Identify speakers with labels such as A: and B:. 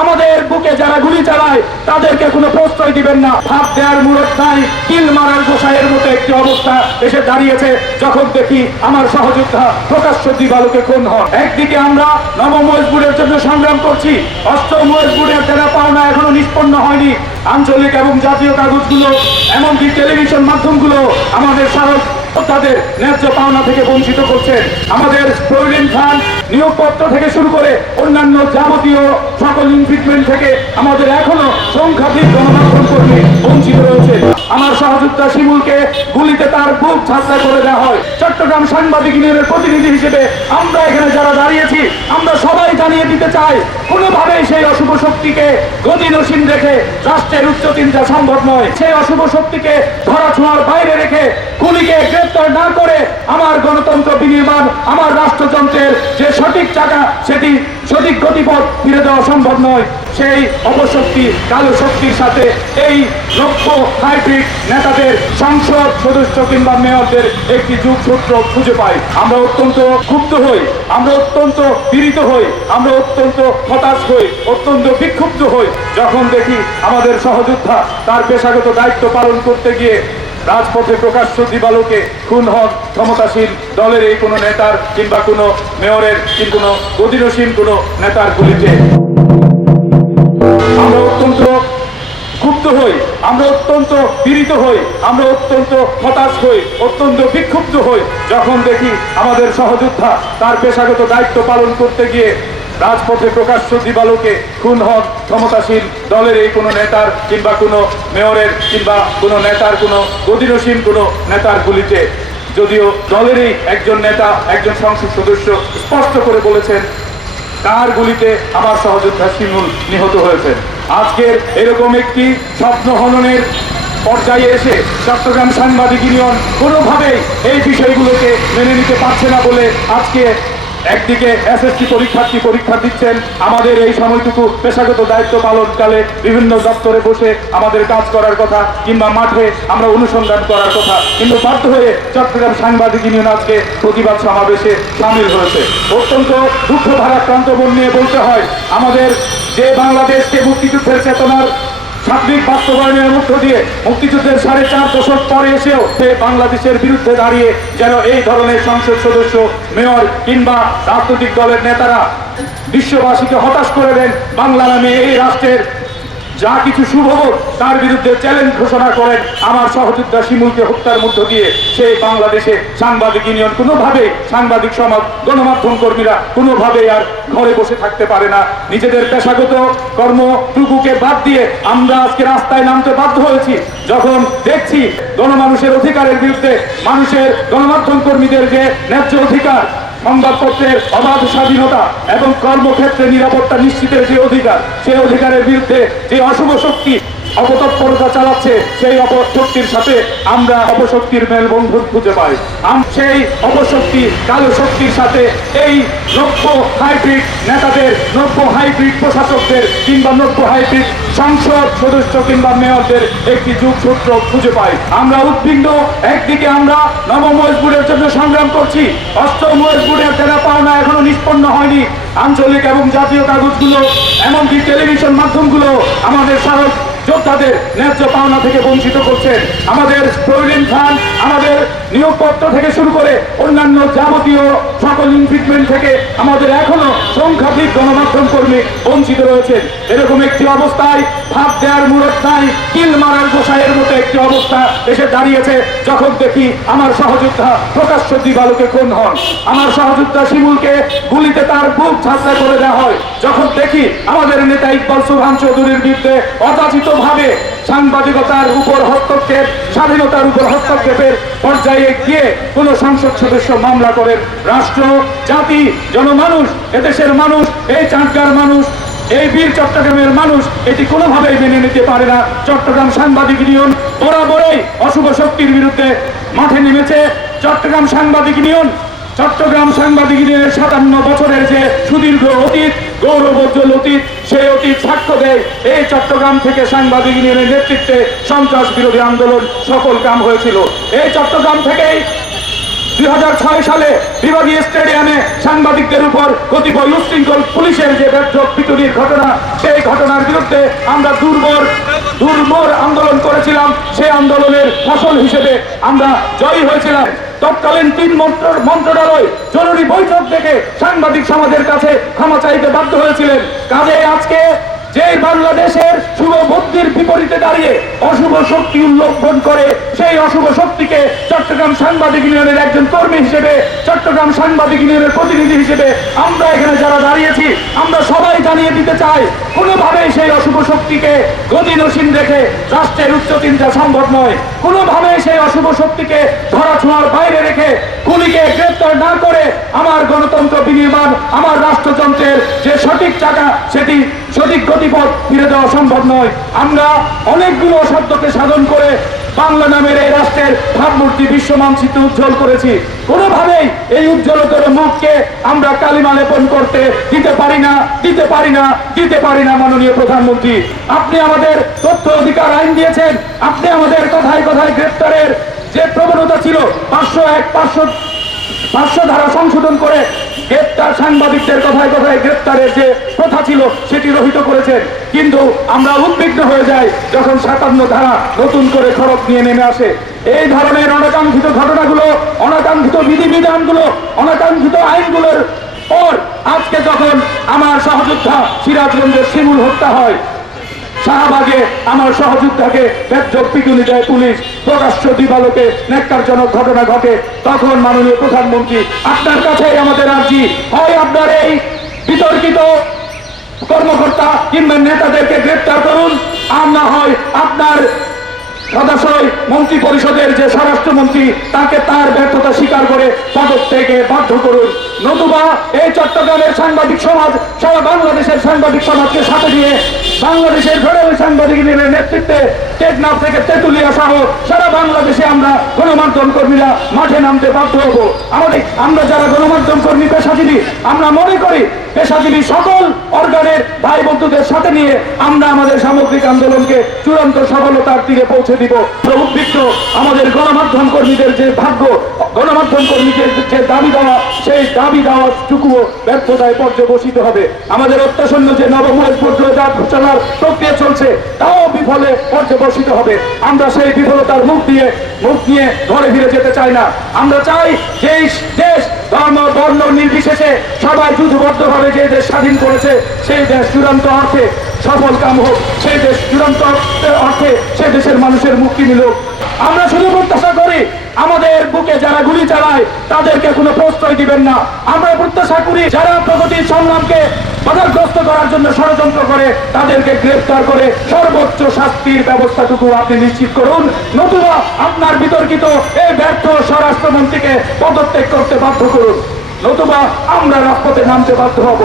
A: আমাদের বুকে যারা গুলি চালায়, তাদেরকে কোনো প্রশ্রয় দিবেন না। ভাব দেওয়ার মূলত নাই। কিল মারার গোসাইয়ের মতো একটি অবস্থা এসে দাঁড়িয়েছে। যখন দেখি আমার সহযোদ্ধা প্রকাশ্য দিবালোকে খুন হন। একদিকে আমরা নব মজবুরের জন্য সংগ্রাম করছি। অষ্টম মজবুরের যারা পাওনা এখনও নিষ্পন্ন হয়নি। আঞ্চলিক এবং জাতীয় কাগজগুলো, এমনকি টেলিভিশন মাধ্যমগুলো আমাদের সাহস তাদের ন্যায্য পাওনা থেকে বঞ্চিত করছে। আমাদের প্রবীণ খান নিয়োগপত্র থেকে শুরু করে অন্যান্য যাবতীয় সকল ইনফ্রিটমেন্ট থেকে আমাদের এখনও সংখ্যাধিক গণমাধ্যম কর্মী বঞ্চিত রয়েছে। আমার সহযোদ্ধা শিমুলকে গুলিতে তার বুক ছাত্রা করে দেওয়া হয়। চট্টগ্রাম সাংবাদিক ইউনিয়নের প্রতিনিধি হিসেবে আমরা এখানে যারা দাঁড়িয়েছি, আমরা সবাই জানিয়ে দিতে চাই, কোনোভাবেই সেই অশুভ শক্তিকে গতিনসীন রেখে রাষ্ট্রের উচ্চ চিন্তা সম্ভব নয়। সেই অশুভ শক্তিকে ধরা ছোঁয়ার বাইরে রেখে গুলিকে গ্রেপ্তার না করে আমার গণতন্ত্র বিনির্মাণ, আমার রাষ্ট্রযন্ত্রের যে সঠিক চাকা, সেটি সঠিক গতিপথ ফিরে দেওয়া সম্ভব নয়। সেই অপশক্তি, কালো শক্তির সাথে এই লক্ষ্য হাইব্রিড নেতাদের সংসদ সদস্য কিংবা মেয়রদের একটি যুগসূত্র খুঁজে পাই। আমরা অত্যন্ত ক্ষুব্ধ হই, আমরা অত্যন্ত পীড়িত হই, আমরা অত্যন্ত হতাশ হই, অত্যন্ত বিক্ষুব্ধ হই। যখন দেখি আমাদের সহযোদ্ধা তার পেশাগত দায়িত্ব পালন করতে গিয়ে রাজপথে প্রকাশ্য দিবালোকে খুন হন ক্ষমতাসীন দলের এই কোনো নেতার কিংবা কোনো মেয়রের কিংবা কোনো গদিনসীন কোনো নেতার গুলিতে আমরা অত্যন্ত ক্ষুব্ধ হই, আমরা অত্যন্ত পীড়িত হই, আমরা অত্যন্ত হতাশ হই, অত্যন্ত বিক্ষুব্ধ হই, যখন দেখি আমাদের সহযোদ্ধা তার পেশাগত দায়িত্ব পালন করতে গিয়ে রাজপথে প্রকাশ্য দিবালোকে খুন হন ক্ষমতাসীন দলের এই কোনো নেতার কিংবা কোনো মেয়রের কিংবা কোনো নেতার কোনো গদিনসীন কোনো নেতার গুলিতে। যদিও দলেরই একজন নেতা, একজন সংসদ সদস্য স্পষ্ট করে বলেছেন কার গুলিতে আমার সহযোদ্ধা শিমুল নিহত হয়েছেন। আজকের এরকম একটি স্বপ্ন হননের পর্যায়ে এসে চট্টগ্রাম সাংবাদিক ইউনিয়ন কোনোভাবেই এই বিষয়গুলোকে মেনে নিতে পারছে না বলে আজকে একদিকে এসএসসি পরীক্ষার্থী পরীক্ষা দিচ্ছেন, আমাদের এই সময়টুকু পেশাগত দায়িত্ব পালনকালে বিভিন্ন দপ্তরে বসে আমাদের কাজ করার কথা, কিংবা মাঠে আমরা অনুসন্ধান করার কথা। কিন্তু বাধ্য হয়ে চট্টগ্রাম সাংবাদিক ইউনিয়ন আজকে প্রতিবাদ সমাবেশে সামিল হয়েছে। অত্যন্ত দুঃখ ভারাক্রান্ত মন নিয়ে বলতে হয়, আমাদের যে বাংলাদেশকে মুক্তিযুদ্ধের চেতনার সার্বিক বাস্তবায়নের মধ্য দিয়ে মুক্তিযুদ্ধের সাড়ে চার দশক পরে এসেও সে বাংলাদেশের বিরুদ্ধে দাঁড়িয়ে যেন এই ধরনের সংসদ সদস্য, মেয়র কিংবা রাজনৈতিক দলের নেতারা বিশ্ববাসীকে হতাশ করে দেন বাংলা নামে এই রাষ্ট্রের যা কিছু শুভ তার বিরুদ্ধে চ্যালেঞ্জ ঘোষণা করেন আমার সহযোদ্ধা শিমুলকে হত্যার মধ্য দিয়ে। সেই বাংলাদেশে সাংবাদিক ইউনিয়ন, কোনোভাবে সাংবাদিক সমাজ, গণমাধ্যম কর্মীরা কোনোভাবে আর ঘরে বসে থাকতে পারে না। নিজেদের পেশাগত কর্মটুকুকে বাদ দিয়ে আমরা আজকে রাস্তায় নামতে বাধ্য হয়েছি। যখন দেখছি গণমানুষের অধিকারের বিরুদ্ধে মানুষের গণমাধ্যম কর্মীদের যে ন্যায্য অধিকার সংবাদপত্রের অবাধ স্বাধীনতা এবং কর্মক্ষেত্রে নিরাপত্তা নিশ্চিতের যে অধিকার, সে অধিকারের বিরুদ্ধে যে অশুভ শক্তি অপতৎপরতা চালাচ্ছে, সেই অপশক্তির সাথে আমরা অপশক্তির মেলবন্ধন খুঁজে পাই। সেই অপশক্তি কালো শক্তির সাথে এই নব্য হাইব্রিড নেতাদের, নব্য হাইব্রিড প্রশাসকদের কিংবা নব্য হাইব্রিড সংসদ সদস্য কিংবা মেয়রদের একটি যুগসূত্র খুঁজে পাই। আমরা উদ্বিগ্ন, একদিকে আমরা নব মজবুরের জন্য সংগ্রাম করছি, অষ্টম মজবুরের যারা পাওনা এখনও নিষ্পন্ন হয়নি। আঞ্চলিক এবং জাতীয় কাগজগুলো, এমনকি টেলিভিশন মাধ্যমগুলো আমাদের সাহস যোদ্ধাদের ন্যায্য পাওনা থেকে বঞ্চিত করছেন। আমাদের প্রবীণ খান, আমাদের নিয়োগপত্র থেকে শুরু করে অন্যান্য যাবতীয় সকল ইনফ্রিটমেন্ট থেকে আমাদের এখনও সংখ্যাধিক গণমাধ্যম কর্মী বঞ্চিত রয়েছে এরকম একটি অবস্থায় ভাব দেওয়ার মূলত নাই, কিল মারার গোসাইয়ের মতো একটি অবস্থা এসে দাঁড়িয়েছে, যখন দেখি আমার সহযোদ্ধা প্রকাশ্য দিবালোকে খুন হন। আমার সহযোদ্ধা শিমুলকে গুলিতে তার বুক ছাত্রা করে দেওয়া হয়। যখন দেখি আমাদের নেতা ইকবাল সুবহান চৌধুরীর বিরুদ্ধে অযাচিত ভাবে সাংবাদিকতার উপর হস্তক্ষেপ, স্বাধীনতার উপর হস্তক্ষেপের পর্যায়ে গিয়ে কোন সংসদ সদস্য মামলা করেন রাষ্ট্র, জাতি, জনমানুষ, এদেশের মানুষ, এই চাঁদগার মানুষ, এই বীর চট্টগ্রামের মানুষ, এটি কোনোভাবেই মেনে নিতে পারে না। চট্টগ্রাম সাংবাদিক ইউনিয়ন বরাবরই অশুভ শক্তির বিরুদ্ধে মাঠে নেমেছে। চট্টগ্রাম সাংবাদিক ইউনিয়ন, চট্টগ্রাম সাংবাদিক ইউনিয়নের সাতান্ন বছরের যে সুদীর্ঘ অতীত, গৌরবোজ্জ্বল অতীত সেই অতীত সাক্ষ্য দেয় এই চট্টগ্রাম থেকে সাংবাদিক ইউনিয়নের নেতৃত্বে সন্ত্রাস বিরোধী আন্দোলন সফল কাম হয়েছিল। এই চট্টগ্রাম থেকেই দুই হাজার ছয় সালে বিভাগীয় স্টেডিয়ামে সাংবাদিকদের উপর কতিপয় উশৃঙ্খল পুলিশের যে ব্যর্থ পিটুনির ঘটনা, সেই ঘটনার বিরুদ্ধে আমরা দুর্বল দুর্বল আন্দোলন করেছিলাম। সেই আন্দোলনের ফসল হিসেবে আমরা জয়ী হয়েছিলাম। তৎকালীন তিন মন্ত্র, মন্ত্রণালয় জরুরি বৈঠক থেকে সাংবাদিক সমাজের কাছে ক্ষমা চাইতে বাধ্য হয়েছিলেন। কাজে আজকে যে শুভ বুদ্ধির বিপরীতে দাঁড়িয়ে অশুভ শক্তি উল্লঙ্ঘন করে, সেই অশুভ শক্তিকে চট্টগ্রাম সাংবাদিক ইউনিয়নের একজন কর্মী হিসেবে, চট্টগ্রাম সাংবাদিক ইউনিয়নের প্রতিনিধি হিসেবে আমরা এখানে যারা দাঁড়িয়েছি, আমরা সবাই জানিয়ে দিতে চাই, কোনোভাবেই সেই অশুভ শক্তিকে গদিনসীন রেখে রাষ্ট্রের উচ্চ চিন্তা সম্ভব নয়। কোনোভাবেই সেই অশুভ শক্তিকে ধরা ছোঁয়ার বাইরে রেখে গুলিকে গ্রেপ্তার না করে আমার গণতন্ত্র বিনির্মাণ, আমার রাষ্ট্রযন্ত্রের যে সঠিক চাকা, সেটি সঠিক গতিপথ ফিরে দেওয়া সম্ভব নয়। আমরা অনেকগুলো শব্দকে সাধন করে বাংলা নামের এই রাষ্ট্রের ভাবমূর্তি বিশ্ব মানচিত্র উজ্জ্বল করেছি। কোনোভাবেই এই উজ্জ্বলতর মুখকে আমরা কালিমা লেপন করতে দিতে পারি না, দিতে পারি না, দিতে পারি না, মাননীয় প্রধানমন্ত্রী। আপনি আমাদের তথ্য অধিকার আইন দিয়েছেন। আপনি আমাদের কথায় কথায় গ্রেপ্তারের যে প্রবণতা ছিল, পাঁচশো এক, পাঁচশো পাঁচশো ধারা সংশোধন করে গ্রেপ্তার সাংবাদিকদের কথায় কথায় গ্রেপ্তারের যে প্রথা ছিল, সেটি রহিত করেছেন। কিন্তু আমরা উদ্বিগ্ন হয়ে যাই যখন সাতান্ন ধারা নতুন করে খরচ নিয়ে নেমে আসে। এই ধরনের অনাকাঙ্ক্ষিত ঘটনাগুলো, অনাকাঙ্ক্ষিত বিধিবিধানগুলো, অনাকাঙ্ক্ষিত আইনগুলোর পর আজকে যখন আমার সহযোদ্ধা সিরাজগঞ্জের শিমুল হত্যা হয় শাহবাগে আমার সহযোদ্ধাকে ব্যাপক পিটুনি দেয় পুলিশ। প্রকাশ্য দিবালোকে ন্যাক্কারজনক ঘটনা ঘটে। তখন মাননীয় প্রধানমন্ত্রী, আপনার কাছেই আমাদের আর্জি। হয় আপনার এই বিতর্কিত কর্মকর্তা কিংবা নেতাদেরকে গ্রেপ্তার করুন, আর না হয় আপনার সদস্যই মন্ত্রী পরিষদের যে স্বরাষ্ট্রমন্ত্রী, তাকে তার ব্যর্থতা স্বীকার করে পদক থেকে বাধ্য করুন। নতুবা এই চট্টগ্রামের সাংবাদিক সমাজ, সারা বাংলাদেশের সাংবাদিক সমাজকে সাথে নিয়ে বাংলাদেশের ফেডারেল সাংবাদিক ইউনিয়নের নেতৃত্বে টেকনাফ থেকে তেঁতুলিয়া সহ সারা বাংলাদেশে আমরা গণমাধ্যম কর্মীরা মাঠে নামতে বাধ্য হব। আমাদের আমরা যারা গণমাধ্যম কর্মী পেশাজীবী, আমরা মনে করি পেশাজীবী সকল অর্গানের ভাই বন্ধুদের সাথে নিয়ে আমরা আমাদের সামগ্রিক আন্দোলনকে চূড়ান্ত সফলতার দিকে পৌঁছে দিব। উদ্বিগ্ন আমাদের গণমাধ্যম কর্মীদের যে ভাগ্য, গণমাধ্যম কর্মীদের যে দাবি দেওয়া, সেই দাবি দেওয়া টুকুও ব্যর্থতায় পর্যবসিত হবে। আমাদের অত্যাসন্ন যে পর্যায়ে ঘোষণার প্রক্রিয়া চলছে, তাও বিফলে পর্যবসিত হবে। আমরা সেই বিফলতার মুখ দিয়ে, মুখ নিয়ে ঘরে ফিরে যেতে চাই না। আমরা চাই যে দেশ ধর্ম বর্ণ নির্বিশেষে সবাই যুদ্ধবদ্ধভাবে যে দেশ স্বাধীন করেছে, সেই দেশ চূড়ান্ত অর্থে সফল কাম হোক, সেই দেশ চূড়ান্ত অর্থে সে দেশের মানুষের মুক্তি নিল আমরা শুধু প্রত্যাশা করি, আমাদের বুকে যারা গুলি চালায়, তাদেরকে কোনো প্রশ্রয় দিবেন না। আমরা প্রত্যাশা করি, যারা প্রগতির সংগ্রামকে বাধাগ্রস্ত করার জন্য ষড়যন্ত্র করে, তাদেরকে গ্রেফতার করে সর্বোচ্চ শাস্তির ব্যবস্থাটুকু আপনি নিশ্চিত করুন। নতুবা আপনার বিতর্কিত এই ব্যর্থ স্বরাষ্ট্রমন্ত্রীকে পদত্যাগ করতে বাধ্য করুন। নতুবা আমরা রাজপথে নামতে বাধ্য হব।